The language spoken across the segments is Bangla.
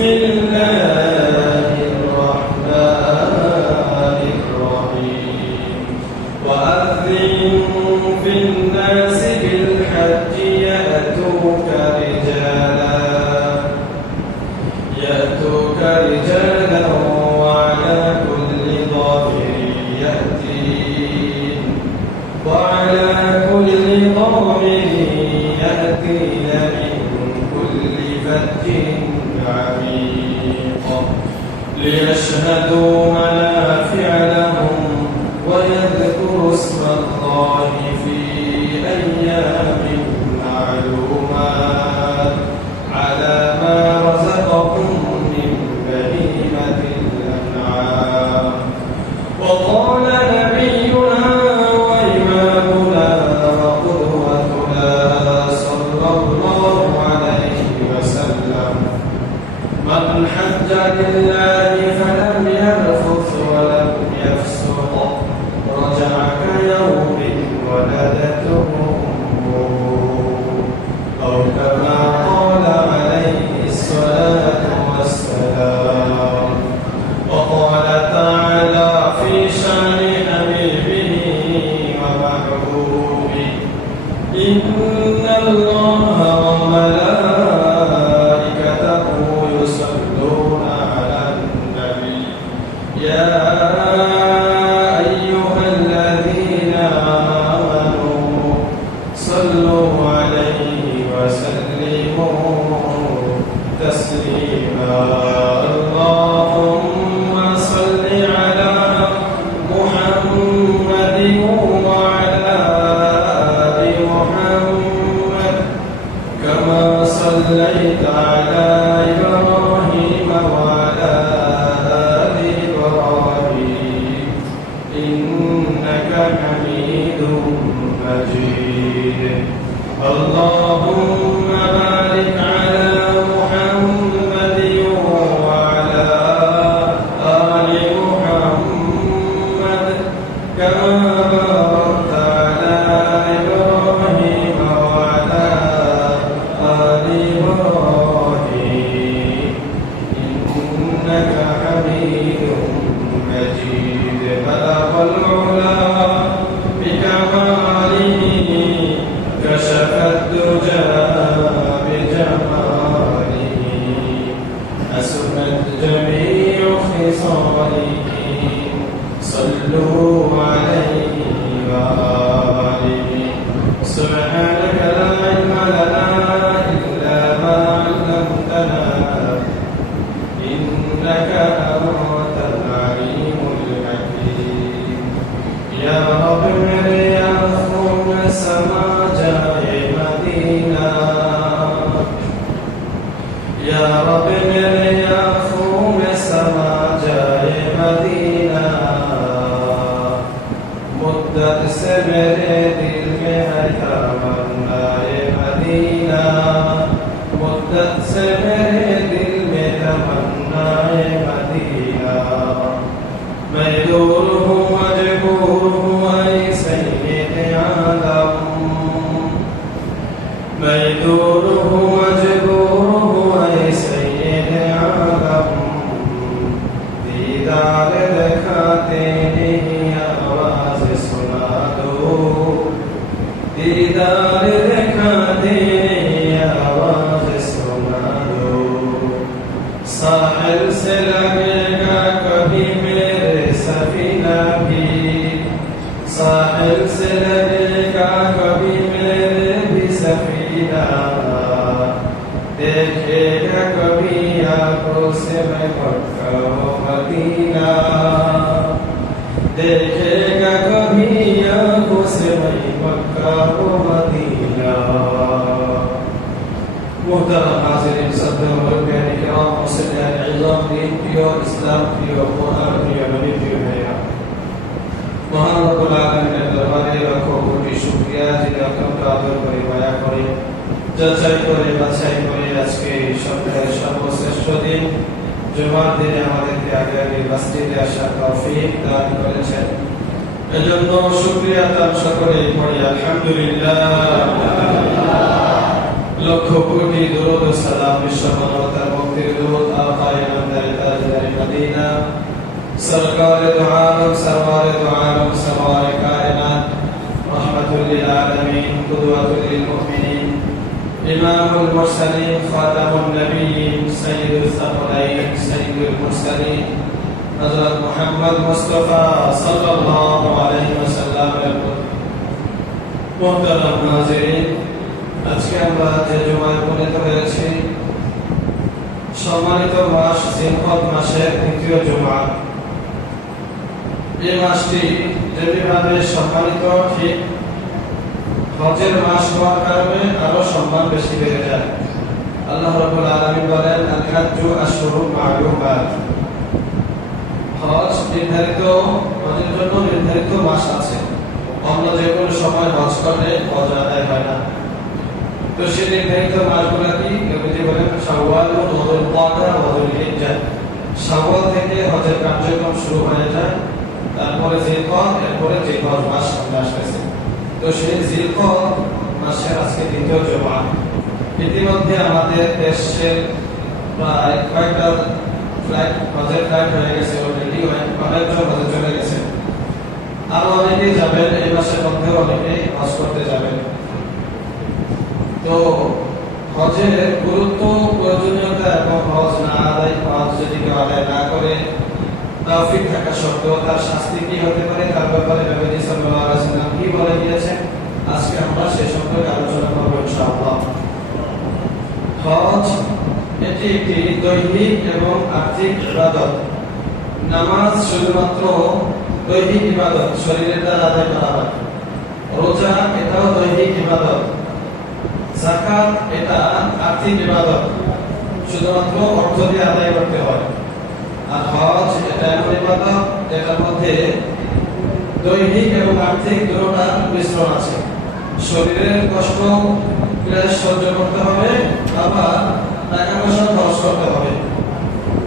الله الرحمن الرحيم وأذن في الناس بالحج يأتوك رجالا وعلى كل ضامر يأتين من كل فج عميق ليشهدوا منافع لهم ويذكروا اسم الله في أيام معلومات على ما رزقهم من بهيمة الأنعام. وقال نبينا وإمامنا وقدوتنا صلى الله عليه وسلم: من حج لله فلم يرفث ولم يفسق رجع كيوم ولدته أمه، أو كما قال عليه الصلاة والسلام. وقال تعالى في شان حبيبه ومحبوبه: إن الله وملائكته يصلون على النبي يا أيها الذين آمنوا صلوا عليه وسلموا تسليما. اللهم صل على محمد وعلى آل محمد كما صليت على إبراهيم وعلى آل إبراهيم إنك حميد مجيد. اللهم بارك على محمد وعلى آل محمد كما باركت على إبراهيم وعلى آل إبراهيم إنك حميد مجيد. بلغ العلا بكماله كشف الدجى بجماله أسمت جميع خصاله صلوا عليه وآله. سبحانك لا علم لنا إلا ما علمتنا إنك أنت العليم الحكيم. يا رب मेरे आँखों में समा जाए मदीना, या रब मेरे आँखों में समा जाए मदीना। मुद्दत से मेरे दिल में है तमन्नाए मदीना, मुद्दत से मेरे दिल में तमन्नाए मदीना। मैं दूर हूँ मजबूर हूँ ऐ सय्यद आलम, मैं दूर हूँ मजबूर हूँ ऐ सय्यद आलम। दीदार दिखाते नहीं आवाज सुना दो, दीदार दिखाते नहीं आवाज सुना दो। साहिल से लगेगा कभी मेरे सफीना भी, साहिल से लगेगा कभी मेरे भी सफीना। देखेगा कभी आंखों से मैं मक्का व मदीना, देखेगा कभी आंखों से मैं मक्का व मदीना। मुहतरम हाज़िरीन, सदर मुरब्बियान किराम, मुसल्लियान इज़ाम, दीन प्रिय, इस्लाम प्रिय, कुरान प्रिय, नबी प्रिय भाइया, মহান রব্বুল আলামিনের দরবারে লাখো কোটি শুকরিয়া যিনি অত্যন্ত আদর করে মায়া করে যাচাই করে বাছাই করে আজকে সপ্তাহের সর্বশ্রেষ্ঠ দিন জুমার দিনে আমাদেরকে আগামী মসজিদে আসার তৌফিক দান করেছেন। এজন্য শুকরিয়া তার সকলেই পড়ি আলহামদুলিল্লাহ। লক্ষ কোটি দরুদ ও সালাম বিশ্ব মানবতার মুক্তি तिरदूत आकाए मंदर ताजदार मदीना सरकार दो आलम सरवार दो आलम सरवार कायनात रहमतुल लिल आलमीन कुदवतुल लिल मुमिनीन इमामुल मुरसलीन खातमुन नबिय्यीन सय्यिदुस सक़लैन सय्यिदुल मुरसलीन हज़रत मुहम्मद मुस्तफा सल्लल्लाहु अलैहि वसल्लम मुहतरम नाज़रीन আজকে আমরা যে জুমায় উপনীত হয়েছি সম্মানিত মাস জিলহজ মাসের দ্বিতীয় জুমা। এই মাসটি যেভাবে সম্মানিত ঠিক হজের মাস হওয়ার কারণে আরো সম্মান বেশি বেড়ে যায়। আল্লাহ রাব্বুল আলামিন বলেন আল হাজ্জু আশহুরুম মা'লুমাত, হজ নির্ধারিত, হজের জন্য নির্ধারিত মাস আছে। অন্য যে কোনো সময় হজ করলে হজ আদায় হয় না। তো সেই নির্ধারিত মাসগুলো কি? নবীজি বলেন শাওয়াল, যুল কাদা, যুল হিজ্জা। শাওয়াল থেকে হজের কার্যক্রম শুরু হয়ে যায়, তারপরে জিলকদ, এরপরে জিলহজ মাস সামনে আসছে। তো সেই জিলকদ মাসের আজকে দ্বিতীয় জুমা। ইতিমধ্যে আমাদের দেশের প্রায় কয়েকটা ফ্লাইট, হজের ফ্লাইট হয়ে গেছে অলরেডি, অনেকজন হজে চলে গেছে। আরো অনেকেই যাবেন, এই মাসের মধ্যে অনেকেই হজ করতে যাবেন। তো হজের গুরুত্ব, প্রয়োজনীয়তা এবং হজ না আদায়, হজ যদি কেউ আদায় না করে তাওফিক থাকা সত্ত্বেও তার শাস্তি কি হতে পারে, তার ব্যাপারে নবী সাল্লাল্লাহু আলাইহি ওয়াসাল্লাম কি বলে দিয়েছেন, আজকে আমরা সে সম্পর্কে আলোচনা করব ইনশাআল্লাহ। হজ এটি একটি দৈহিক এবং আর্থিক ইবাদত। নামাজ শুধুমাত্র দৈহিক ইবাদত, শরীরের দ্বারা আদায় করা হয়। রোজা এটাও দৈহিক ইবাদত। যাকাত এটা আর্থিক ইবাদত, শুধুমাত্র অর্থ দিয়ে আদায় করতে হয়। আর হজ এটা এমন ইবাদত যেটার মধ্যে দৈহিক এবং আর্থিক দুটোটার মিশ্রণ আছে। শরীরের কষ্ট ক্লেশ সহ্য করতে হবে, আবার টাকা পয়সা খরচ করতে হবে।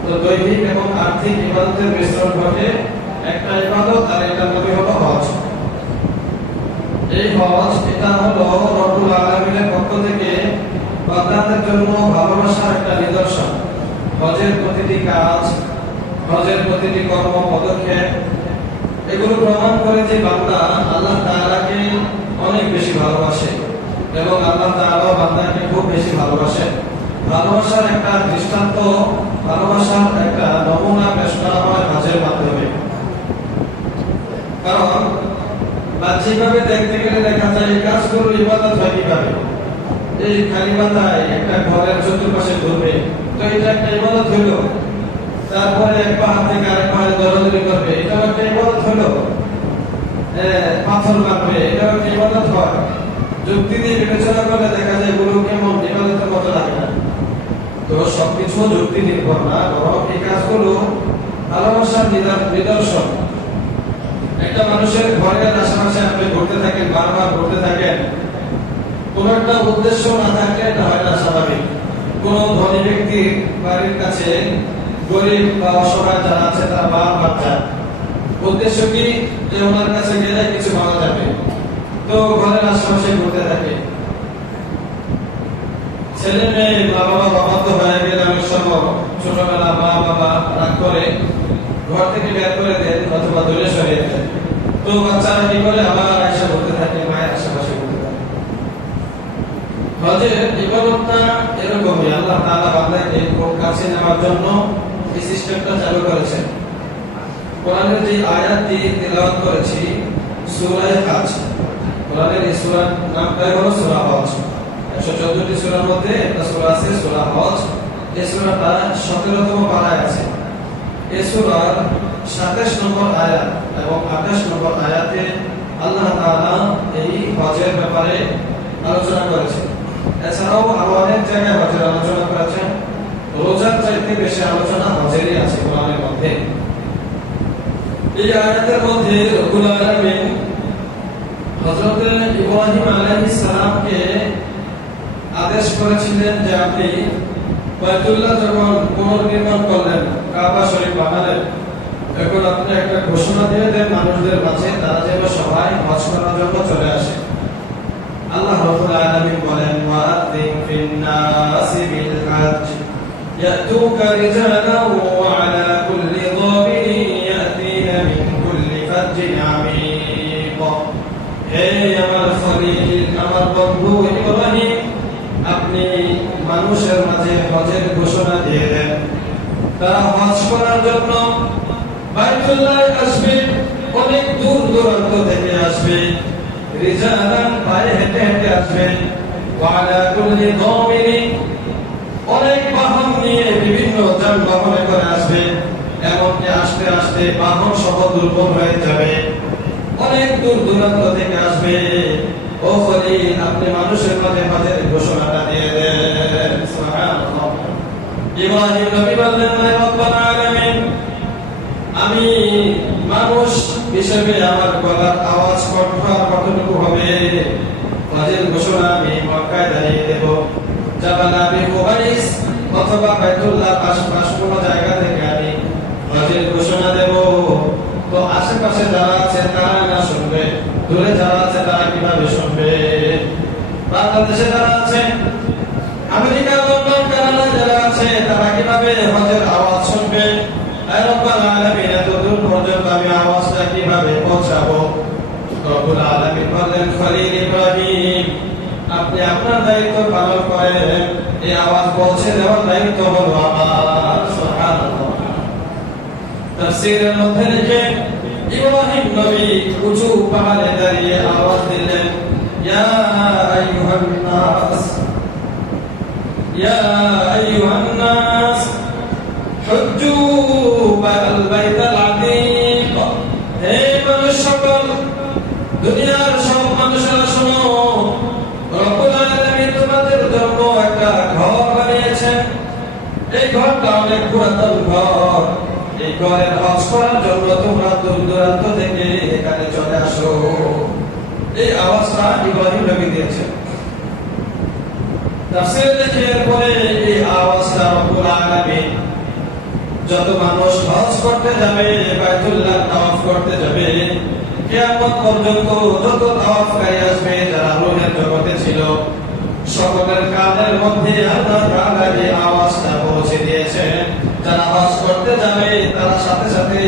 তো দৈহিক এবং আর্থিক ইবাদতের মিশ্রণ ঘটে একটা ইবাদত, আর এটার নাম হলো হজ। এই হজ এটা হলো রব্বুল আলামিনের পক্ষ থেকে বান্দাদের জন্য ভালোবাসার একটা নিদর্শন। হজের প্রতিটি কাজ, হজের প্রতিটি কর্ম পদক্ষেপ এগুলো প্রমাণ করে যে বান্দা আল্লাহ তাআলাকে অনেক বেশি ভালোবাসে এবং আল্লাহ তাআলা বান্দাকে খুব বেশি ভালোবাসেন। ভালোবাসার একটা দৃষ্টান্ত, ভালোবাসার একটা নমুনা পেশ করা হয় হজের মাধ্যমে। কারণ বাহ্যিকভাবে দেখতে গেলে দেখা যায় এই কাজগুলো ইবাদত হয় কিভাবে? এই খালি মাথায় একটা ঘরের চতুর্পাশে ঘুরবে, তো এটা একটা ইবাদত হইল। তারপরে এক পাহাড় থেকে আরেক পাহাড়ে দৌড়াদৌড়ি করবে, এটাও একটা ইবাদত হইল। পাথর মারবে, এটাও একটা ইবাদত হয়। যুক্তি দিয়ে বিবেচনা করলে দেখা যায় এগুলো কেমন ইবাদতের মতো লাগে না। তো সবকিছু যুক্তি নির্ভর না, বরং এই কাজগুলো ভালোবাসার নিদর্শন। একটা মানুষের ঘরের আশেপাশে আপনি ঘুরতে থাকেন, বারবার ঘুরতে থাকেন, কোন একটা উদ্দেশ্য না থাকলে এটা হয় না স্বাভাবিক। কোন ধনী ব্যক্তির বাড়ির কাছে গরিব বা অসহায় যারা আছে তারা বারবার যায়। উদ্দেশ্য কি? যে ওনার কাছে গেলে কিছু পাওয়া যাবে। তো ঘরের আশেপাশে ঘুরতে থাকে। ছেলে মেয়ে মা বাবা অবাধ্য হয়ে গেলে অনেক সময় ছোটবেলা মা বাবা রাগ করে ঘর থেকে বের করে দেন অথবা দূরে সরিয়ে দেন। তো বাচ্চারা কি করে? আবার আয়সা ঘুরতে থাকে, মায়ের আশেপাশে ঘুরতে থাকে। হজের ইবাদতটা এরকমই। আল্লাহ তাআলা বান্দাকে খুব কাছে নেওয়ার জন্য এই সিস্টেমটা চালু করেছেন। কোরআনের যে আয়াতটি তেলাওয়াত করেছি সূরা হজ, কোরআনের এই সূরার নামটাই হলো সূরা হজ। 114টি সূরার মধ্যে একটা সূরা আছে সূরা হজ। এই সূরাটা 17তম পারায় আছে। এই সূরার 27 নম্বর আয়াত এবং 28 নম্বর আয়াতে আল্লাহ তাআলা এই হজের ব্যাপারে আলোচনা করেছেন। এছাড়াও আরো অনেক জায়গায় হজের আলোচনা করেছেন। রোজার চাইতে বেশি আলোচনা হজেরই আছে কোরআনের মধ্যে। এই আয়াতের মধ্যে রব্বুল আলামিন হযরত ইব্রাহিম আলাইহিস সালামকে আদেশ করেছিলেন যে আপনি বাইতুল্লাহ যখন পুনর্নির্মাণ করলেন, কাবা শরীফ বানালেন, এখন আপনি একটা ঘোষণা দিয়ে দেন মানুষদের মাঝে, তারা যেন সবাই হজ করার জন্য চলে আসে। আল্লাহ রাব্বুল আলামিন বলেন ওয়াআযিন ফিন নাসি বিল হজ يأتوك رجالا وعلى كل ضامر يأتين من كل فج عميق হে আমার খলিল আমার বন্ধু ইব্রাহিম আপনি মানুষের মাঝে হজের ঘোষণা দিয়ে দেন তারা হজ করার জন্য বাইতুল্লাহ আসবে অনেক দূর দূরান্ত থেকে আসবে রিজালান পায়ে হেঁটে হেঁটে আসবে ওয়ালা কুল্লি দামিরিন অনেক বাহন নিয়ে বিভিন্ন যানবাহনে করে আসবে এমনকি আসতে আসতে বাহন সহ দুর্গম হয়ে যাবে অনেক দূর দূরান্ত থেকে আসবে ও খলিল আপনি মানুষের মাঝে হজের ঘোষণাটা দিয়ে দেন সুবহানাল্লাহ ইব্রাহিম নবী বললেন রব্বানা আলামিন আমি মানুষ হিসেবে আমার গলার আওয়াজ কতটুকু হবে হজের ঘোষণা আমি মক্কায় দাঁড়িয়ে দেব জাবাল আবি কুবাইস অথবা বাইতুল্লাহ আশপাশ কোনো জায়গা থেকে আমি হজের ঘোষণা দেব তো আশেপাশে যারা আছে তারা না শুনবে দূরে যারা আছে তারা কিভাবে শুনবে বাংলাদেশে যারা আছে আমেরিকা লন্ডন কানাডা যারা আছে তারা কিভাবে হজের আওয়াজ শুনবে আয় রব্বুল আলামিন এত দূর পর্যন্ত আমি আওয়াজটা কিভাবে পৌঁছাবো রব্বুল আলামিন বললেন খলিল ইব্রাহিম আপনি আপনার দায়িত্ব পালন করেন এই আওয়াজ পৌঁছে দেওয়ার দায়িত্ব হলো আমার সুবহানাল্লাহ তাফসীরের মধ্যে লিখে ইব্রাহিম নবী উঁচু পাহাড়ে দাঁড়িয়ে আওয়াজ দিলেন ইয়া আইয়ুহান নাস ইয়া আইয়ুহান নাস হুজ্জু বাল বাইতুল আতীক হে মানুষ সকল দুনিয়ার সব মানুষেরা শোনো রব্বুল আলামিন তোমাদের জন্য একটা ঘর বানিয়েছেন এই ঘরটা অনেক পুরাতন ঘর এই ঘরের হজ করার জন্য তোমরা দূর দূরান্ত থেকে এখানে চলে আসো এই আওয়াজটা ইব্রাহিম নবী দিয়েছেন তাফসীর দেখে পরে এই আওয়াজটা রব্বুল আলামিন যত মানুষ হজ করতে যাবে বাইতুল্লাহ তাওয়াফ করতে যাবে কিয়ামত পর্যন্ত যত তাওয়াফকারী আসবে যারা রূহের জগতে ছিল সকলের কানের মধ্যে আল্লাহ তাআলা এই আওয়াজটা পৌঁছে দিয়েছেন যারা হজ করতে যাবে তারা সাথে সাথে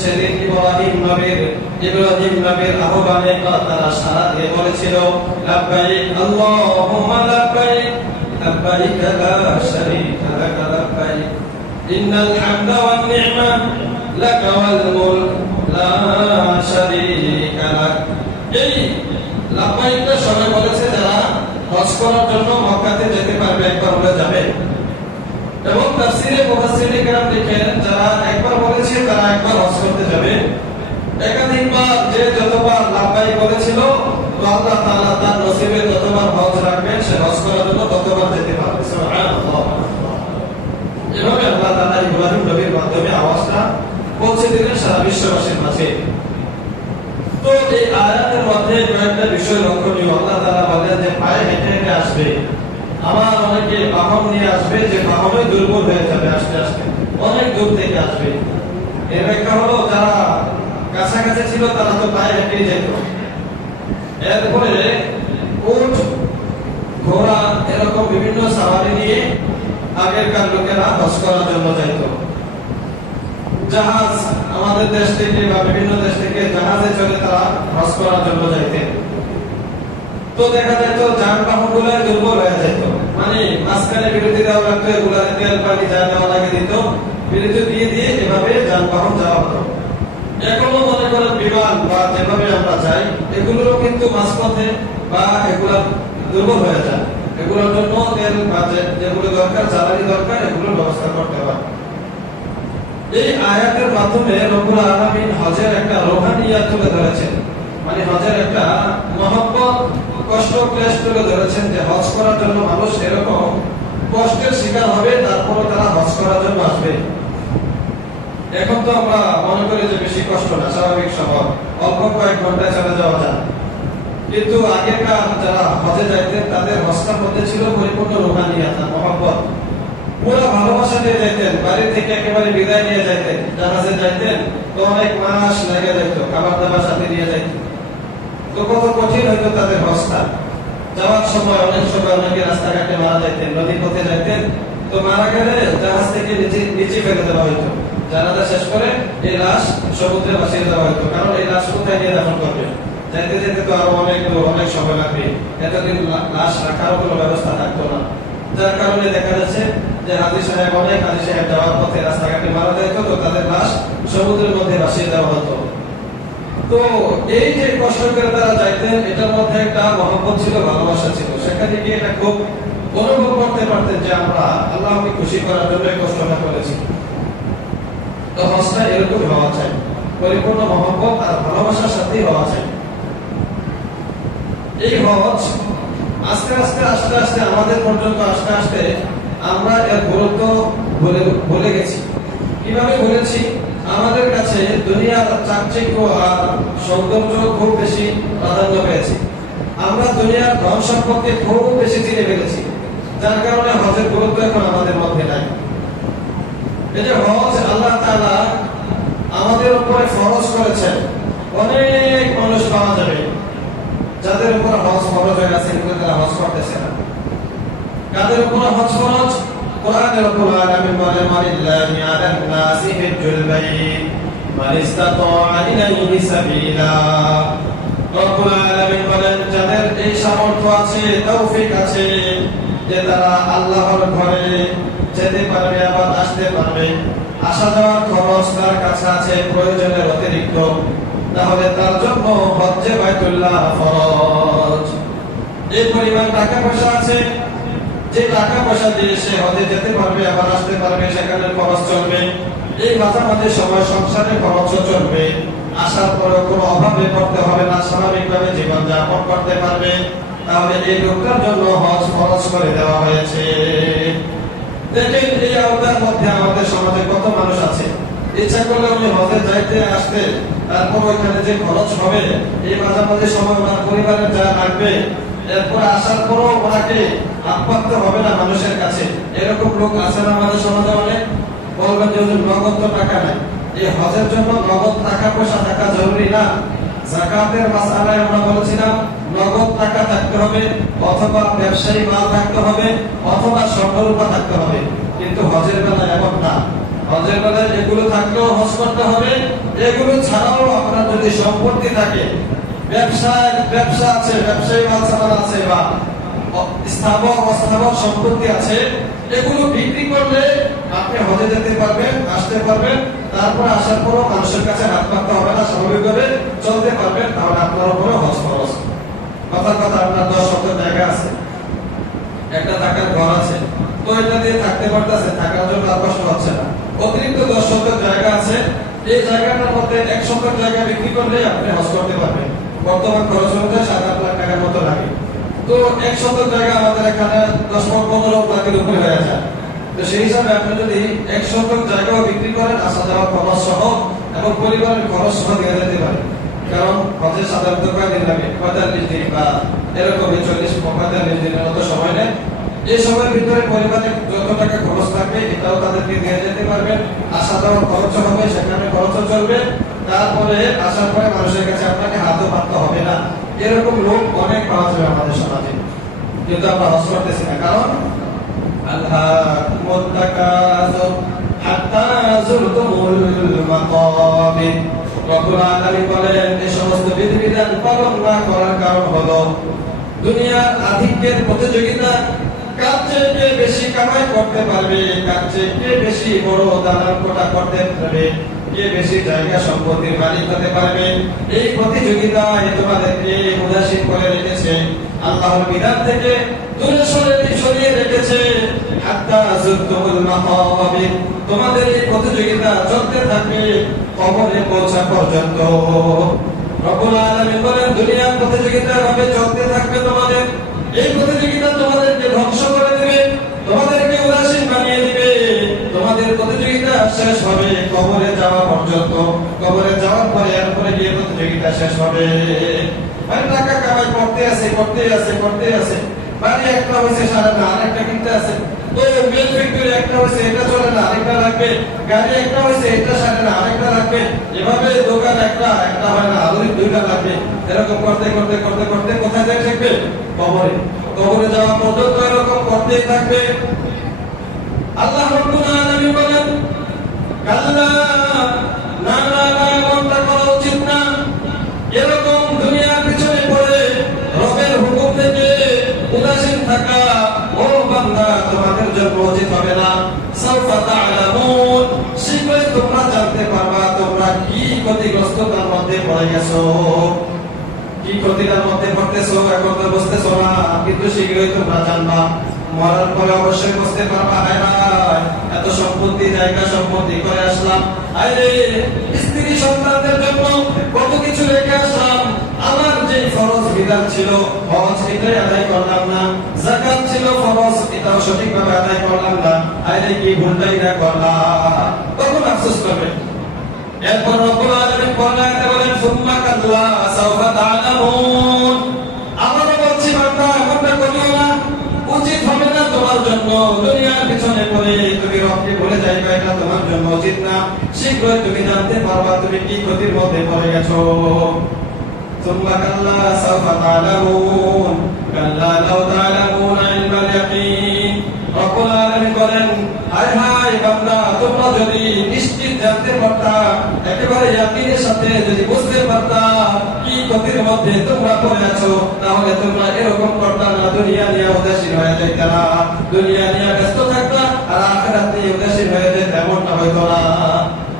সেদিন ইব্রাহিম নবীর আহ্বানে তারা সাড়া দিয়ে বলেছিল লাব্বাইক আল্লাহুম্মা লাব্বাইক লাব্বাইক লা শারীকা লাক লাব্বাইক ইন্নাল হামদা ওয়ান নি'মা লাক ওয়াল মুলক লা শারীকা লাক এই লাব্বাইকটা সবাই বলেছে যারা হজ করার জন্য মক্কাতে যেতে পারবে একবার হলে যাবে এবং তাফসীরে মুফাসসিরিন کرام লিখেন যারা একবার বলেছে তারা একবার হজ করতে যাবে একাধিকবার যে যতবার লাব্বাইক বলেছিল তো আল্লাহ তাআলা তার নসিবে ততবার হজ রাখবেন সে হজ করার জন্য ততবার যেতে পারবে সুবহানাল্লাহ এভাবে আল্লাহ তাআলা ইব্রাহিম নবীর মাধ্যমে আওয়াজটা পৌঁছে দিলেন সারা বিশ্ববাসীর মাঝে তো এই আয়াতের মধ্যে কয়েকটা বিষয় লক্ষণীয় আল্লাহ তাআলা বলেন যে পায়ে হেঁটে হেঁটে আসবে আমার অনেকে বাহন নিয়ে আসবে যে বাহনে দুর্বল হয়ে যাবে আস্তে আস্তে অনেক দূর থেকে আসবে এর একটা হলো যারা কাছাকাছি ছিল তারা তো পায়ে হেঁটে যেত এরপরে উট ঘোড়া এরকম বিভিন্ন সাওয়ারি নিয়ে আগেরকার লোকেরা হজ করার জন্য যাইত জাহাজ আমাদের দেশ থেকে বা বিভিন্ন দেশ থেকে জাহাজে চলে তারা হজ করার জন্য যাইতেন তো দেখা যেত যানবাহন গুলো দুর্বল হয়ে যেত মানে মাঝখানে বিরতি দেওয়া লাগতো এগুলাতে তেল পানি যা দেওয়া লাগে দিত বিরতি দিয়ে দিয়ে এভাবে যানবাহন যাওয়া হতো এখনো মনে করেন বিমান বা যেভাবে আমরা যাই এগুলোরও কিন্তু মাঝপথে বা এগুলা দুর্বল হয়ে যায় এগুলোর জন্য তেল বা যেগুলো দরকার জ্বালানি দরকার এগুলোর ব্যবস্থা করতে হয় এই আয়াতের মাধ্যমে রব্বুল আলামিন হজের একটা রূহানিয়াত তুলে ধরেছেন মানে হজের একটা মহব্বত কষ্ট ক্লেশ তুলে ধরেছেন যে হজ করার জন্য মানুষ এরকম কষ্টের শিকার হবে তারপরে তারা হজ করার জন্য আসবে এখন তো আমরা মনে করি যে বেশি কষ্ট না স্বাভাবিক স্বভাব অল্প কয়েক ঘন্টায় চলে যাওয়া যায় কিন্তু আগেকার যারা হজে যাইতেন তাদের হজটার মধ্যে ছিল পরিপূর্ণ রূহানিয়াত মহব্বত পুরো ভালোবাসা দিয়ে যাইতেন বাড়ি থেকে একেবারে বিদায় নিয়ে যাইতেন জাহাজে যাইতেন তো অনেক মাস লেগে যেত খাবার দাবার সাথে নিয়ে যাইতেন তো কত কঠিন হইতো তাদের হজটা যাওয়ার সময় অনেক সময় অনেকে রাস্তাঘাটে মারা যাইতেন নদী পথে যাইতেন তো মারা গেলে জাহাজ থেকে নিচে ফেলে দেওয়া হতো, জানাজা শেষ করে এই লাশ সমুদ্রে ভাসিয়ে দেওয়া হতো। কারণ এই লাশ কোথায় নিয়ে দাফন করবে, যেতে যেতে তো আরো অনেক সময় লাগবে, এতদিন লাশ রাখারও কোনো ব্যবস্থা থাকতো না। যার কারণে দেখা যাচ্ছে যে হাজী সাহেব যাওয়ার পথে রাস্তাঘাটে মারা যেত, তো তাদের লাশ সমুদ্রের মধ্যে ভাসিয়ে দেওয়া হতো। তো এই যে কষ্ট করে তারা যাইতেন, এটার মধ্যে একটা মহব্বত ছিল, ভালোবাসা ছিল। সেখানে গিয়ে এটা খুব অনুভব করতে পারতেন যে আমরা আল্লাহকে খুশি করার জন্য কষ্টটা করেছি। তো হজটা এরকম হওয়া চাই, পরিপূর্ণ মহব্বত আর ভালোবাসার সাথেই হওয়া চাই। এই হজ আস্তে আস্তে আমাদের পর্যন্ত আস্তে আমরা এর গুরুত্ব ভুলে গেছি। কিভাবে বলেছি? আমাদের কাছে দুনিয়ার চাকচিক্য আর সৌন্দর্য খুব বেশি প্রাধান্য পেয়েছে। আমরা দুনিয়ার ধন সম্পদকে খুব বেশি চিনে ফেলেছি, যার কারণে হজের গুরুত্ব এখন আমাদের মধ্যে নাই। এই যে হজ আল্লাহ তাআলা আমাদের উপরে ফরজ করেছেন, অনেক মানুষ পাওয়া যাবে যাদের উপর হজ ফরজ হয়ে আছে কিন্তু তারা হজ করতেছে না। কাদের উপর হজ ফরজ? কোরআনের রব্বুল আলামিন বলেন ওয়ালিল্লাহি আলান নাসি হিজ্জুল বাইত মান ইসতাতা ইলাইহি সাবিলা। রব্বুল আলামিন বলেন যাদের এই সামর্থ্য আছে, তৌফিক আছে যে তারা আল্লাহর ঘরে যেতে পারবে, আবার আসতে পারবে, আসা যাওয়ার খরচ তার কাছে আছে প্রয়োজনের অতিরিক্ত, তাহলে তার জন্য হজ্জে বাইতুল্লাহ ফরজ। এই পরিমাণ টাকা পয়সা আছে, যে টাকা পয়সা দিয়ে সে হজে যেতে পারবে, আবার আসতে পারবে, সেখানে খরচ চলবে, এই মাঝামাঝি সময় সংসারে খরচও চলবে, আসার পরেও কোনো অভাবে পড়তে হবে না, স্বাভাবিকভাবে জীবন যাপন করতে পারবে, তাহলে এই লোকটার জন্য হজ ফরজ করে দেওয়া হয়েছে। দেখেন এই আওতার মধ্যে আমাদের সমাজে কত মানুষ আছে, ইচ্ছা করলে উনি হজে যাইতে আসতে, তারপর ওইখানে যে খরচ হবে, এই মাঝামাঝি সময় ওনার পরিবারের যা লাগবে, এরপর আসার পরও ওনাকে আপত্তি হবে না মানুষের কাছে। এরকম লোক আছে না আমাদের সমাজে অনেক। বলবেন যে নগদ তো টাকা নাই, এই হজের জন্য নগদ টাকা পয়সা থাকা জরুরি না। যাকাতের মাসআলায় আমরা বলেছিলাম নগদ টাকা থাকতে হবে, অথবা ব্যবসায়ী মাল থাকতে হবে, অথবা স্বর্ণরূপা থাকতে হবে। কিন্তু হজের বেলায় এমন না। হজের বেলায় এগুলো থাকলেও হজ করতে হবে, এগুলো ছাড়াও আপনার যদি সম্পত্তি থাকে, ব্যবসা আছে, ব্যবসায়ী মাল সামান আছে, বা স্থাবর অস্থাবর সম্পত্তি আছে, এগুলো বিক্রি করলে আপনি হজে যেতে পারবেন, আসতে পারবেন, তারপর আসার পরও মানুষের কাছে হাত পাততে হবে না, স্বাভাবিকভাবে চলতে পারবেন, তাহলে আপনার উপরে হজ ফরজ। কথার কথা, আপনার 10 শতক জায়গা আছে, একটা টাকার ঘর আছে, তো এটা দিয়ে থাকতে পারতেছে, থাকার জন্য আর কষ্ট হচ্ছে না। অতিরিক্ত 10 শতক জায়গা আছে, এই জায়গাটার মধ্যে 1 শতক জায়গা বিক্রি করলে আপনি হজ করতে পারবেন। বর্তমান খরচ অনুযায়ী 7-8 লাখ টাকার মতো লাগে। তো 1 শতক জায়গা আমাদের এখানে 10-15 লাখের উপরে হয়ে যায়। তো সেই হিসাবে আপনি যদি 1 শতক জায়গাও বিক্রি করেন, আসা যাওয়ার খরচ সহ এবং পরিবারের খরচ সহ দিয়ে যেতে পারেন। কারণ হজে সাধারণত কয়দিন লাগে? 45 দিন বা এরকম 40-45 দিনের মতো সময় নেয়। এই সময়ের ভিতরে পরিবারে যত টাকা খরচ থাকবে এটাও তাদেরকে দিয়ে যেতে পারবেন, আসা যাওয়ার খরচ হবে, সেখানে খরচও চলবে, তারপরে আসার পরে মানুষের কাছে আপনাকে হাতও পাততে হবে না। এরকম লোক অনেক পাওয়া যাবে আমাদের সমাজে, কিন্তু আমরা হজ করতেছি না। কারণ আল্লাহুম্মুত তাকাসুর হাত্তা যুরতুমুল মাকাবির। রব্বুল আলামিন বলেন এই সমস্ত বিধিবিধান পালন না করার কারণ হলো দুনিয়ার আধিক্যের প্রতিযোগিতা, কার চেয়ে বেশি কামাই করতে পারবে, কার চেয়ে বেশি বড় দালান কোঠা করতে পারবে, কে বেশি জায়গা সম্পত্তির মালিক হতে পারবে, এই প্রতিযোগিতায় তোমাদেরকে উদাসীন করে রেখেছে, আল্লাহর বিধান থেকে দূরে সরিয়ে রেখেছে। হাত্তা যুরতুমুল মাকাবির, তোমাদের এই প্রতিযোগিতা চলতে থাকবে কবরে পৌঁছা পর্যন্ত। রব্বুল আলামিন বলেন দুনিয়ার প্রতিযোগিতা ভাবে চলতে থাকবে তোমাদের, এই প্রতিযোগিতা তোমাদেরকে ধ্বংস করে দেবে, তোমাদেরকে উদাসীন বানিয়ে দিবে। তোমাদের প্রতিযোগিতা শেষ হবে কবরে যাওয়া পর্যন্ত, কবরে যাওয়ার পরে এরপরে গিয়ে প্রতিযোগিতা শেষ হবে। মানে টাকা কামাই করতে আছে, বাড়ি একটা হয়েছে সারা না, আরেকটা কিনতে আছে, তো মেল ফ্যাক্টরি একটা হয়েছে, এটা চলে না, আরেকটা লাগবে, গাড়ি একটা হয়েছে, এটা সারে না, আরেকটা লাগবে, এভাবে দোকান একটা হয় না, আরো 2টা লাগবে। এরকম করতে কোথায় যায় থাকবে? কবরে যাওয়া পর্যন্ত এরকম করতেই থাকবে। আল্লাহ রাব্বুল আলামিন বলেন, কাল্লা, না না না, এমনটা করা উচিত না। এরকম দুনিয়ার পিছনে পড়ে রবের হুকুম থেকে উদাসীন থাকা, ও বান্দা, তোমাদের জন্য উচিত হবে না। সাউফা তা'লামুন, শীঘ্রই তোমরা জানতে পারবা তোমরা কি ক্ষতিগ্রস্ততার মধ্যে পড়ে গেছো, কি ক্ষতিটার মধ্যে পড়তেছো। এখন তো বুঝতেছো না, কিন্তু শীঘ্রই তোমরা জানবা। মরার পরে অবশ্যই বুঝতে পারবা, হায় হায়, এত সম্পত্তি, জায়গা সম্পত্তি করে আসলাম, আরে স্ত্রী সন্তানদের জন্য কত কিছু রেখে আসলাম, আমার যে ফরজ বিধান ছিল হজ, এটাই আদায় করলাম না, যাকাত ছিল ফরজ, এটাও সঠিকভাবে আদায় করলাম না, আরে কি ভুলটাই না করলাম, তখন আফসোস করবে। এরপর রব্বুল আলামিন বলেন, সুম্মা কাল্লা সাওফা তা'লামুন, আবারও বলছি বান্দা, এমনটা করিও না, উচিত হবে না তোমার জন্য দুনিয়ার পিছনে পড়ে তুমি রবকে ভুলে যাইবা, এটা তোমার জন্য উচিত না। শীঘ্রই তুমি জানতে পারবা তুমি কি ক্ষতির মধ্যে পড়ে গেছো। সুম্মা কাল্লা সাওফা তা'লামুন, কাল্লা লাউ তা'লামুনা ইলমাল ইয়াকিন। রব্বুল আলামিন বলেন, হায় হায় বান্দা, তোমরা যদি নিশ্চিত জানতে পারতা, একেবারে ইয়াকিনের সাথে যদি বুঝতে পারতা কি ক্ষতির মধ্যে তোমরা পড়ে আছো, তাহলে তোমরা এরকম করতা না, দুনিয়া নিয়ে উদাসীন হয়ে যাইতা না, দুনিয়া নিয়ে ব্যস্ত থাকতা, আর আখিরাত নিয়ে উদাসীন হয়ে যেতে এমনটা হইতো না।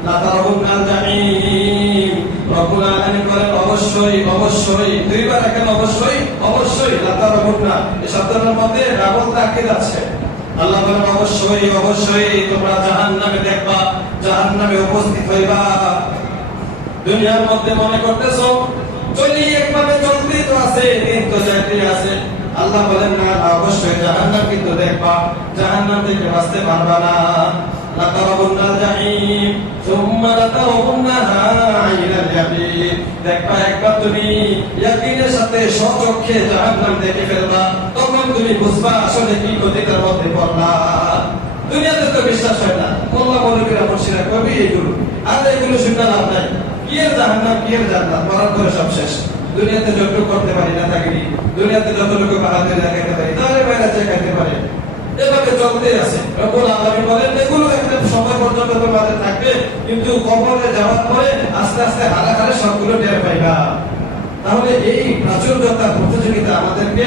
লা তারাবুন্নাল জাহিম, রব্বুল আলামিন বলেন, অবশ্যই অবশ্যই, দুইবার এখানে অবশ্যই অবশ্যই, লা তারাবুন্না, এই শব্দটার মধ্যে রাবল তাকিদ আছে। আল্লাহ বলেন, অবশ্যই অবশ্যই তোমরা জাহান্নামে দেখবা, জাহান্নামে উপস্থিত হইবা। দুনিয়ার মধ্যে মনে করতেছো চলি, একভাবে চলতেই তো আছে, দিন তো যাইতেই আছে। আল্লাহ বলেন, না, অবশ্যই জাহান্নাম কিন্তু দেখবা, জাহান্নাম থেকে বাঁচতে পারবা না। লাতারাবুন্নাল জাহিম সুম্মা লাতারাবুন্নাহা আইনাল ইয়াকিন, দেখবা একবার তুমি ইয়াকিনের সাথে স্বচক্ষে জাহান্নাম দেখে ফেলবা, তখন তুমি বুঝবা আসলে কি ক্ষতিটার মধ্যে পড়লা। দুনিয়াতে তো বিশ্বাস হয় না, মোল্লা মৌলবীরা মুর্শিদরা কবি এগুলো, আর এগুলো শুনতে লাভ নাই। কি এর জাহান্নাম, কি এর জান্নাত, মরার পরে সব শেষ। দুনিয়াতে যতটুকু করতে পারি না থাকি, দুনিয়াতে যতটুকু বাহাদুরি দেখাতে পারি, তাহলে বাইরে চেয়ে পারে, এভাবে চলতে আছে। রব্বুল আলামিন বলেন, এগুলো একটা সময় পর্যন্ত তোমাদের থাকবে, কিন্তু কবরে যাওয়ার পরে আস্তে আস্তে হারে হারে সবগুলো টের পাইবা। তাহলে এই প্রাচুর্যতা, প্রতিযোগিতা আমাদেরকে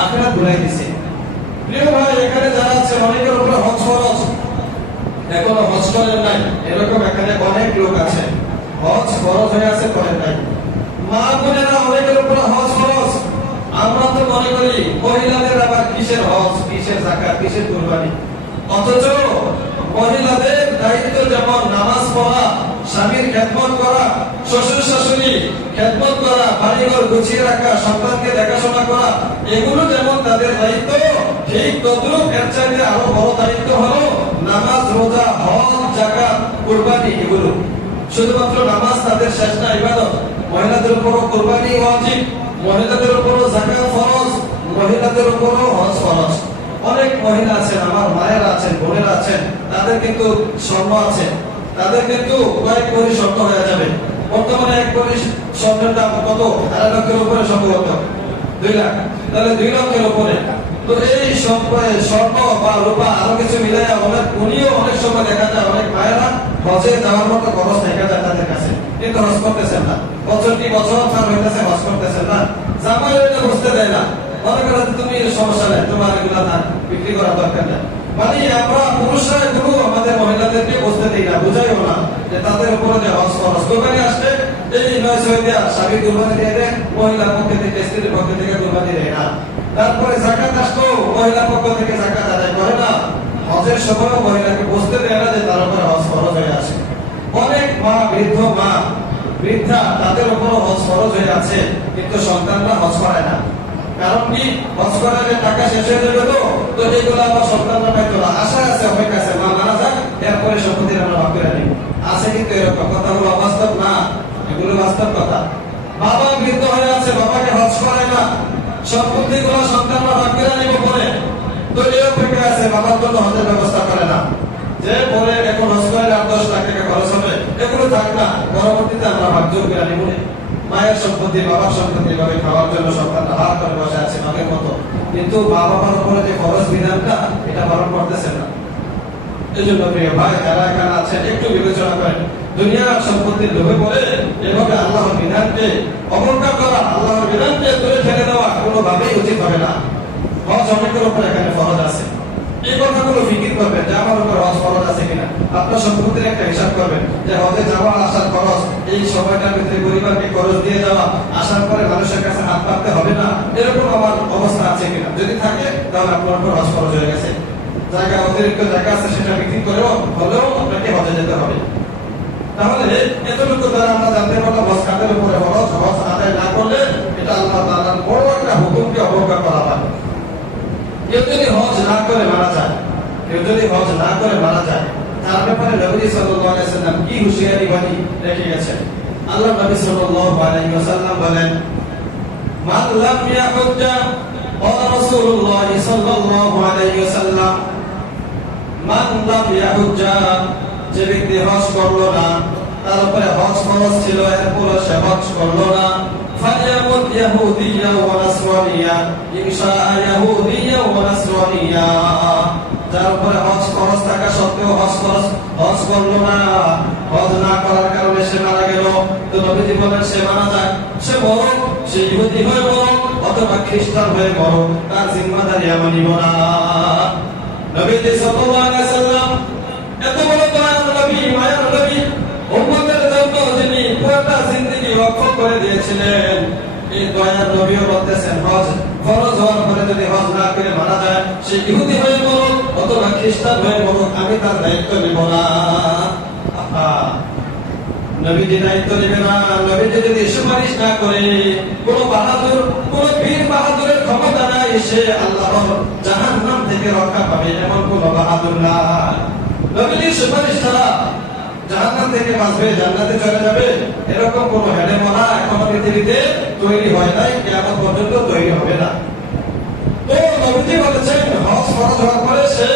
আখিরাত ভুলাই দিছে। প্রিয় ভাই, এখানে যারা আছে অনেকের উপরে হজ ফরজ, এখনো হজ করেন নাই, এরকম এখানে অনেক লোক আছে, হজ ফরজ হয়ে আছে, করেন নাই। মা বোনেরা, অনেকের উপরে হজ ফরজ, আমরা তো মনে করি মহিলাদের আবার কিসের হজ, কিসের যাকাত, কিসের কুরবানি, অথচ মহিলাদের দায়িত্ব যেমন নামাজ পড়া, স্বামীর খেদমত করা, শ্বশুর শাশুড়ি খেদমত করা, বাড়িঘর গুছিয়ে রাখা, সন্তানকে দেখাশোনা করা, এগুলো যেমন তাদের দায়িত্ব, ঠিক তদ্রুপ এর চাইতে আরো বড় দায়িত্ব হলো নামাজ, রোজা, হজ, যাকাত, কুরবানি। এগুলো শুধুমাত্র নামাজ তাদের শেষ না, ইবাদত। মহিলাদের উপরও কুরবানি ওয়াজিব, মহিলাদের উপরও যাকাত ফরজ, মহিলাদের উপরও হজ ফরজ। অনেক মহিলা আছেন, আমার মায়েরা আছেন, বোনেরা আছেন, তাদের কিন্তু স্বর্ণ আছে, তাদের কিন্তু কয়েক কোটি স্বর্ণ হয়ে যাবে। বর্তমানে এক কোটি স্বর্ণের দাম কত? 1.5 লাখের উপরে সম্ভবত, 2 লাখ, তাহলে 2 লাখের উপরে। তো এই স্বর্ণ বা রূপা আরো কিছু মিলাই অনেক, উনিও অনেক সময় দেখা যায় অনেক মায়েরা হজে যাওয়ার মতো খরচ দেখা যায় তাদের কাছে, কিন্তু হজ করতেছেন না। বছরটি বছর পার হইতেছে, হজ করতেছেন না। জামাই এটা বুঝতে দেয় না, মনে করেন তুমি সমস্যা নেই, তোমার এগুলা না বিক্রি করার দরকার নেই। মানে আমরা পুরুষরা এগুলো আমাদের মহিলাদেরকে বুঝতে দিই না, বুঝাইও না যে তাদের উপরে যে হজ ফরজ। কোরবানি আসলে এই 900 দেয়া, স্বামী কুরবানি দিয়ে দেয়, মহিলার পক্ষ থেকে, স্ত্রীর পক্ষ থেকে কুরবানি দেয় না। তারপরে যাকাত আসলো, মহিলার পক্ষ থেকে যাকাত আদায় করে না। হজের সময় মহিলাকে বুঝতে দেয় না যে তার উপরে হজ ফরজ হয়ে আছে। অনেক মা, বৃদ্ধ মা, বৃদ্ধা, তাদের উপর হজ ফরজ হয়ে আছে, কিন্তু সন্তানরা হজ করায় না। কারণ কি? হজ করালে টাকা শেষ হয়ে যাবে, তো এইগুলো আবার সন্তানরা পাইতো না। আশা আছে, অপেক্ষা আছে, মা মারা যাক, এরপরে সম্পত্তি আমরা ভাগ করে নিব, আছে। কিন্তু এরকম কথাগুলো অবাস্তব না, এগুলো বাস্তব কথা। বাবা বৃদ্ধ হয়ে আছে, বাবাকে হজ করায় না, সম্পত্তি গুলো সন্তানরা ভাগ করে নিব পরে, তো এই অপেক্ষা আছে, বাবার জন্য হজের ব্যবস্থা করে না, যে পরে এখন হজ করে 8-10 লাখ টাকা খরচ হবে, এগুলো থাক না, পরবর্তীতে আমরা ভাগযোগ করে নিব। মায়ের সম্পত্তি, বাবার সম্পত্তি ভাবে খাওয়ার জন্য সন্তানরা হাত করে বসে আছে মায়ের মতো, কিন্তু বাবা মার উপরে যে খরচ বিধানটা, এটা পালন করতেছে না। এজন্য প্রিয় ভাই যারা এখানে আছেন একটু বিবেচনা করেন, দুনিয়ার সম্পত্তির লোভে পড়ে এভাবে আল্লাহর বিধানকে অবজ্ঞা করা, আল্লাহর বিধানকে দূরে ঠেলে দেওয়া কোনোভাবেই উচিত হবে না। হজ অনেকের উপর এখানে ফরজ আছে, এই কথাগুলো ফিকির করবেন যে আমার উপর হজ ফরজ আছে কিনা। আপনার সম্পত্তির একটা হিসাব করবেন যে হজে যাওয়া আসার খরচ, এই সময়টার ভিতরে পরিবারকে খরচ দিয়ে যাওয়া, আসার পরে মানুষের কাছে হাত পাততে হবে না, এরকম আমার অবস্থা আছে কিনা। যদি থাকে তাহলে আপনার উপর হজ ফরজ হয়ে গেছে। জায়গা অতিরিক্ত জায়গা আছে সেটা বিক্রি করেও হলেও আপনাকে হজে যেতে হবে। তাহলে এতটুকু দ্বারা আমরা জানতে পারলাম হজ কাদের উপরে ফরজ। হজ আদায় না করলে এটা আল্লাহ তাআলার বড় একটা হুকুমকে অবজ্ঞা করা হয়। কেউ যদি হজ না করে মারা যায়, কেউ যদি হজ না করে মারা যায়, তার ব্যাপারে নবী সাল্লাল্লাহু আলাইহি ওয়াসাল্লাম কি হুঁশিয়ারি বাণী রেখে গেছেন। আল্লাহ নবী সাল্লাল্লাহু আলাইহি ওয়াসাল্লাম বলেন, মান লাম ইয়াহুজ্জা ক্বালা রাসূলুল্লাহ সাল্লাল্লাহু আলাইহি ওয়াসাল্লাম, মান লাম ইয়াহুজ্জা, যে ব্যক্তি হজ করলো না, তার উপরে হজ ফরজ ছিল এরপর সে হজ করলো না, ফালিয়ামুত ইয়াহুদিয়্যা ওয়া নাসরানিয়্যা, ইনশাআ ইয়াহুদিয়্যা ওয়া নাসরানিয়্যা, যার উপরে হজ ফরজ থাকা সত্ত্বেও হজ করলো না, হজ না করার কারণে সে মারা গেল, তো নবীজি বলেন সে মারা যাক, সে মরক, সে ইহুদি হয়ে মরক অথবা খ্রিস্টান হয়ে মরক, তার জিম্মাদারি আমি নিব না। নবীজি সাল্লাল্লাহু আলাইহি ওয়াসাল্লাম এত বড় দয়ার নবী, মায়ার নবী, উম্মতের জন্য যিনি পুরোটা জিন্দেগি ওয়াকফ করে দিয়েছিলেন, এই দয়ার নবীও বলতেছেন হজ ফরজ হওয়ার পরে যদি হজ না করে মারা যায়, সে ইহুদি হয়ে মরুক অথবা খ্রিস্টান হয়ে মরুক, আমি তার দায়িত্ব নেব না। নবীজি দায়িত্ব নেবে না। নবীজি যদি সুপারিশ না করে, কোন বাহাদুর, কোন বীর বাহাদুরের ক্ষমতা নাই সে আল্লাহর জাহান্নাম থেকে রক্ষা পাবে, এমন কোন বাহাদুর না। নবীজির সুপারিশ ছাড়া জাহান্নাম থেকে বাঁচবে, জান্নাতে চলে যাবে, এরকম কোন হেডে মরা এখনো পৃথিবীতে তৈরি হয় নাই, কিয়ামত পর্যন্ত তৈরি হবে না। তো নবীজি বলেছেন হজ ফরজ হওয়ার পরে সে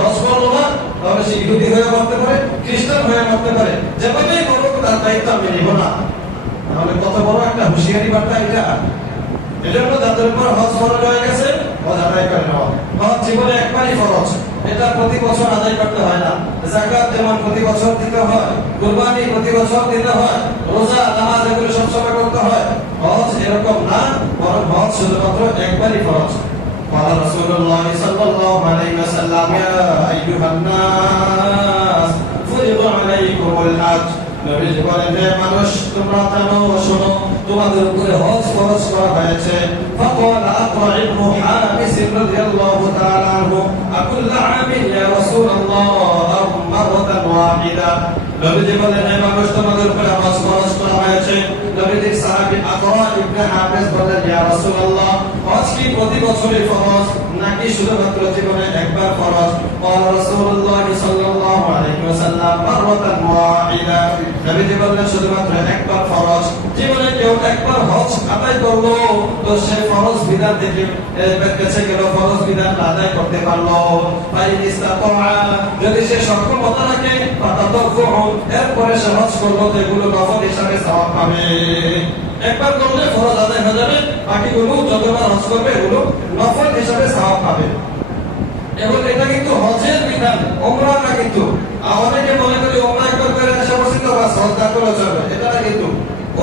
হজ করলো না, তাহলে সে ইহুদি হয়ে মরতে পারে, খ্রিস্টান হয়ে মরতে পারে, যেভাবেই মরুক তার দায়িত্ব আমি নিব না। তাহলে কত বড় একটা হুঁশিয়ারি বার্তা এটা। এজন্য যাদের উপর হজ ফরজ হয়ে গেছে হজ আদায় করে নেওয়া। হজ জীবনে একবারই ফরজ, এটা প্রতি বছর আদায় করতে হয় না। যাকাত যেমন প্রতি বছর দিতে হয়, কুরবানি প্রতি বছর দিতে হয়, রোজা নামাজ এগুলো সবসময় করতে হয়। হজ এরকম না, বরং হজ শুধুমাত্র একবারই ফরজ। قال رسول الله صلى الله عليه وسلم يا أيها الناس فرض عليكم الحج, নবীজি বলেন হে মানুষ তোমরা জানো শোনো তোমাদের উপরে হজ ফরজ করা হয়েছে। فقال أقرع بن حابس رضي الله تعالى عنه أكل عام يا رسول الله أو مرة واحدة, নবীজি বলেন হে মানুষ তোমাদের উপরে হজ ফরজ করা হয়েছে। নবীজির সাহাবী আকরা ইবনে হাবিস বলেন ইয়া রাসূলুল্লাহ, হজ কি প্রতি বছরই ফরজ নাকি শুধুমাত্র জীবনে একবার ফরজ? قال رسول الله صلى الله عليه وسلم مرة واحدة, নবীজি বলেন শুধুমাত্র একবার ফরজ। জীবনে কেউ একবার হজ আদায় করলো তো সে ফরজ বিধান থেকে বেঁচে গেল, ফরজ বিধান আদায় করতে পারলো। যদি সে সক্ষমতা রাখে এরপরে সে হজ করলো তো এগুলো নফল হিসাবে সওয়াব পাবে। একবার করলে ফরজ আদায় হয়ে যাবে, বাকিগুলো যতবার হজ করবে এগুলো নফল হিসাবে সওয়াব পাবে। এবং এটা কিন্তু হজের বিধান, ওমরা না কিন্তু। অনেকে মনে করি ওমরা একবার করে আসা বসে তো বাস হজ না করে চলবে, এটা না কিন্তু।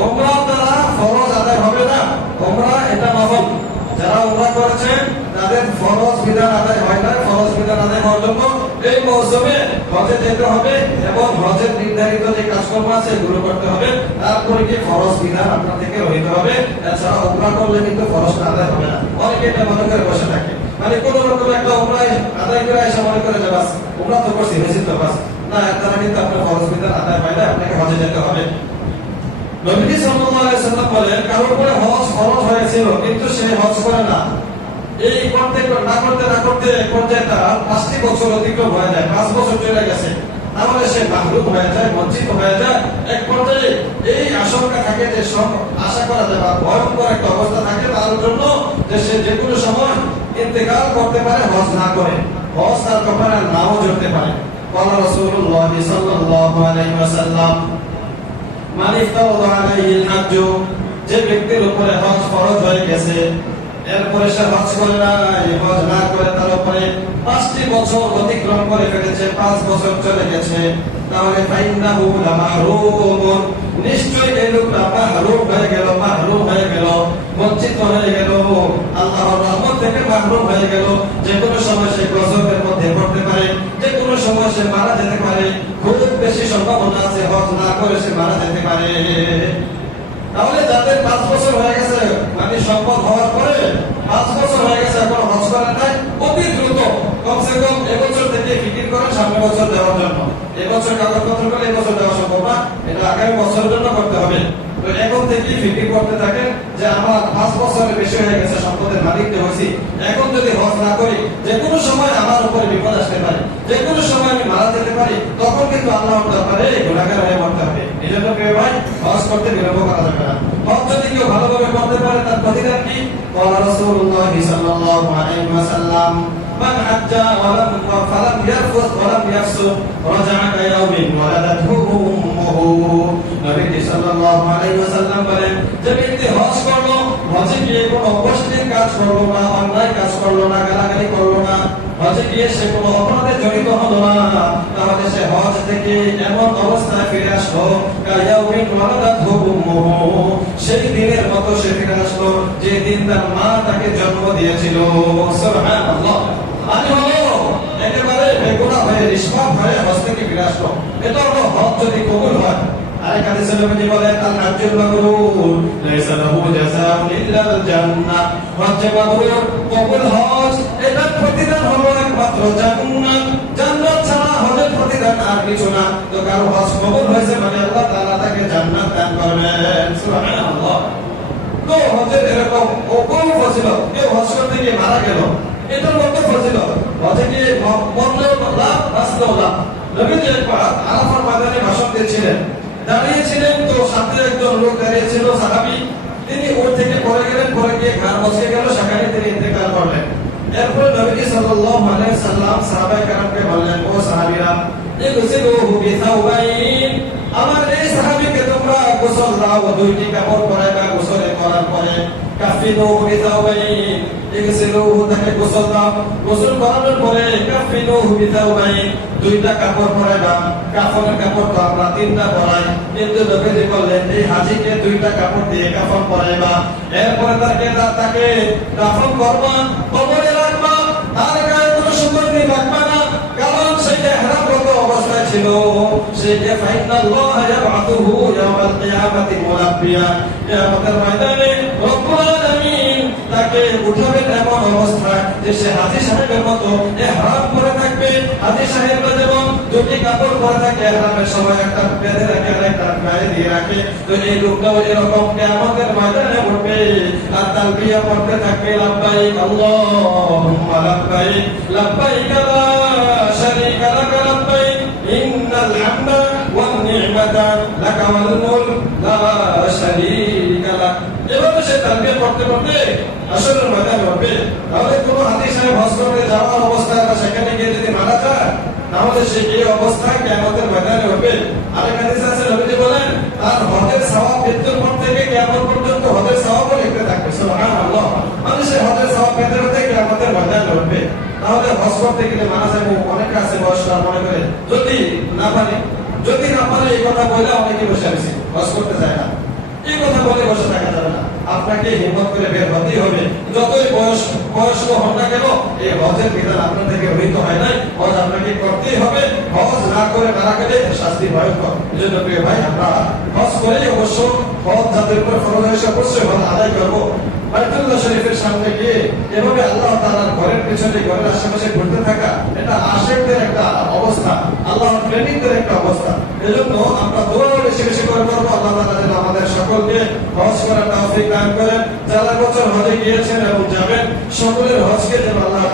ওমরা দ্বারা ফরজ আদায় হবে না, ওমরা এটা নফল। যারা ওমরা করেছেন তাদের ফরজ বিধান আদায় হয় না। ফরজ বিধান আদায় হওয়ার জন্য এই মৌসুমে হজে যেতে হবে এবং হজের নির্ধারিত যে কাজকর্ম আছে এগুলো করতে হবে, তারপরে কি ফরজ বিধান আপনার থেকে হইতে হবে। এছাড়া ওমরা করলে কিন্তু ফরজটা আদায় হবে না। অনেকে এটা মনে করে বসে থাকে, মানে কোন রকম একটা ওমরা আদায় করে এসে মনে করে যে বাস ওমরা তো করছি হয়েছে তো বাস, না, তারা কিন্তু আপনার ফরজ বিধান আদায় পাইলে আপনাকে হজে যেতে হবে। নবীজি সাল্লাল্লাহু আলাইহি ওয়াসাল্লাম বলেন কারোর উপরে হজ ফরজ হয়েছিল কিন্তু সে হজ করে না, এই করতে না করতে পর্যায়ে তার 5টি বছর অতিক্রম হয়ে যায়, 5 বছর চলে গেছে, তাহলে সে মাহরুম হয়ে যায়, বঞ্চিত হয়ে যায়। এক পর্যায়ে এই আশঙ্কা থাকে যে সব আশা করা যায় বা ভয়ঙ্কর একটা অবস্থা থাকে তার জন্য যে সে যে কোনো সময় ইন্তেকাল করতে পারে হজ না করে, হজ তার কপালে নাও জড়তে পারে। قال رسول الله صلى الله عليه وسلم من افترض عليه الحج, যে ব্যক্তির উপরে হজ ফরজ হয়ে গেছে এরপরে সে হজ করে না, হজ না করে তার উপরে 5টি বছর অতিক্রম করে ফেলেছে, 5 বছর চলে গেছে, তাহলে ফাইন্নাহু লামাহরুমুন, নিশ্চয়ই এই লোকটা মাহরুম হয়ে গেল, বঞ্চিত হয়ে গেল, আল্লাহর রহমত থেকে মাহরুম হয়ে গেল। যে কোনো সময় সে গজবের মধ্যে পড়তে পারে, যে কোনো সময় সে মারা যেতে পারে, খুব বেশি সম্ভাবনা আছে হজ না করে সে মারা যেতে পারে। তাহলে যাদের 5 বছর হয়ে গেছে, মানে সম্পদ হওয়ার পরে 5 বছর হয়ে গেছে, এখন হজ করেন নাই, অতি দ্রুত কমসে কম এবছর থেকে ফিকির করেন সামনের বছর দেওয়ার জন্য। এবছর কাগজপত্র করে এবছর দেওয়া সম্ভব না, এটা আগামী বছরের জন্য করতে হবে। তো এখন থেকে ফিকির করতে থাকেন যে আমার 5 বছরের বেশি হয়ে গেছে, সম্পদের মালিক হয়েছি, এখন যদি হজ না করি যে কোনো সময় আমার উপরে বিপদ আসতে পারে, যে কোনো সময় আমি মারা যেতে পারি, তখন কিন্তু আল্লাহর দরবারে গুনাহগার হয়ে মরতে হবে। এই জন্য প্রিয় ভাই, হজ করতে বিলম্ব করা যাবে না। হজ যদি কেউ ভালোভাবে করতে পারে তার প্রতিদান কি? ক্বালা রাসূলুল্লাহ সাল্লাল্লাহু আলাইহি ওয়াসাল্লাম মান হাজ্জা ফালাম ইয়ারফুস ওয়ালাম ইয়াফসুক রাজা'a কায়াউমিন ওয়ালাদাতহু উম্মুহু। নবী সাল্লাল্লাহু আলাইহি ওয়াসাল্লাম বলেন, যে ব্যক্তি হজ করলো, হজে গিয়ে কোনো অপরাধের কাজ করলো না, অন্যায় কাজ করলো না, গালাগালি করলো না, হজে গিয়ে সে কোনো অপরাধে জড়িত হলো না, তাহলে সে হজ থেকে এমন অবস্থায় ফিরে আসলো কায়াউমিন ওয়ালাদাতহু উম্মুহু, সেই দিনের মতো সে ফিরে আসলো যে দিন তার মা তাকে জন্ম দিয়েছিল। সুবহানাল্লাহ। মানে হলো একেবারে বেগুনাহ হয়ে নিষ্পাপ হয়ে হজ থেকে ফিরে আসলো। এটা হলো হজ যদি কবুল হয়। আরেক হাদিসে নবী বলেন, আল হাজ্জুল মাবরুর লাইসা লাহু জাযাউন ইল্লাল জান্নাহ। হজ মাবরুর, কবুল হজ, এটার প্রতিদান হলো একমাত্র জান্নাত। জান্নাত ছাড়া হজের প্রতিদান আর কিছু না। তো কারো হজ কবুল হয়েছে মানে আল্লাহ তাআলা তাকে জান্নাত দান করবেন। সুবহানাল্লাহ। তো হজের এরকম অপূর্ব ফজিলত, কেউ হজ করতে গিয়ে মারা গেল, এটার মধ্যে ফজিলত। হজে গিয়ে মরলেও লাভ, বাঁচলেও লাভ। নবী যে একবার আরাফার ময়দানে ভাষণ দিয়েছিলেন, দাঁড়িয়েছিলেন, তো সাথে একজন লোক দাঁড়িয়েছিল সাহাবী, তিনি ওর থেকে পড়ে গেলেন, পড়ে গিয়ে ঘাড় বসে গেল, সেখানে তিনি ইন্তেকাল করলেন। এরপর নবী সাল্লাল্লাহু আলাইহি সাল্লাম সাহাবায়ে কেরামকে বললেন, ও সাহাবীরা, ইগসিলুহু বিসাওবাইন, আমার এই সাহাবীকে তোমরা গোসল দাও, 2টি কাপড় পরাইবা, গোসলে করার পরে কাফিনুহু বিসাওবাইন, ইগসিলুহু, তাকে গোসল দাও, গোসল করানোর পরে কাফিনুহু বিসাওবাইন, 2টা কাপড় পরাইবা। কাফনের কাপড় তো আমরা 3টা পরাই, কিন্তু নবী বললেন এই হাজীকে 2টা কাপড় দিয়ে কাফন পরাইবা। এরপরে তাকে দাফন করবা, কবরে রাখবা, তার গায়ে কোনো সুগন্ধি রাখবা না, কারণ সেটা ইহরামগত অবস্থায় ছিল। সেটা ফাইনাল্লাহ ইয়াবআতুহু ইয়াওমাল কিয়ামাতি মুলাব্বিয়া, কিয়ামতের ময়দানে রব্বুল আলামিন তাকে উঠাবেন এমন অবস্থায় যে সে হাজী সাহেবের মতো ইহরাম পরে থাকবে। হাজী সাহেবরা যেমন 2টি কাপড় পরে থাকে, ইহরামের সময় একটা বেঁধে রাখে, একটা গায়ে দিয়ে রাখে, তো এই লোকটাও এরকম কিয়ামতের ময়দানে উঠবে আর তালবিয়া পড়তে থাকবে, লাব্বাইক আল্লাহুম্মা লাব্বাইক, লাব্বাইক লা শারীকা লাক লাব্বাইক, ইন্নাল হামদা ওয়ান নি'মাতা লাকা ওয়াল মুলক লা শারীকা লাক। এভাবে সে তালবিয়া পড়তে পড়তে আসরের ময়দানে উঠবে। তাহলে কোনো হাজী সাহেব হজ করতে যাওয়ার অবস্থায় বা সেখানে গিয়ে যদি মারা যায়, তাহলে সে এই অবস্থায় কিয়ামতের ময়দানে হবে। আরেক হাদিস আছে, নবী বলেন তার হজের সওয়াব মৃত্যুর পর থেকে কিয়ামত পর্যন্ত হজের সওয়াবও লিখতে থাকবে। সুবহানাল্লাহ। মানুষের হজের সওয়াব পেতে পেতে কিয়ামতের ময়দানে হবে। তাহলে হজ করতে গেলে মারা যাবে, অনেকে আছে বয়সরা মনে করে যদি না পারে এই কথা বলে অনেকে বসে আছে, হজ করতে যায় না। এই কথা বলে বসে থাকা যাবে না, আপনাকে হিম্মত করে বের হতেই হবে। যতই বয়স্ক হন না কেন, এই হজের বিধান আপনার থেকে রহিত হয় নাই, হজ আপনাকে করতেই হবে। হজ না করে মারা গেলে শাস্তি ভয়ঙ্কর। এই জন্য প্রিয় ভাই, আমরা হজ করেই অবশ্য হজ যাদের উপর ফরজ হয়েছে অবশ্যই হজ আদায় করবো। বাইতুল্লাহ শরীফের সামনে গিয়ে এভাবে আল্লাহ তাআলার ঘরের পিছনে, ঘরের আশেপাশে ঘুরতে থাকা, এটা আশিকদের একটা অবস্থা, আল্লাহর প্রেমিকদের একটা অবস্থা। এজন্য আমরা দোয়া বেশি বেশি করে করবো, আল্লাহ তাআলা যেন আমাদের সকলকে হজ করার তৌফিক দান করেন। যারা বছর হজে গিয়েছেন এবং যাবেন, সকলের হজকে যেন আল্লাহ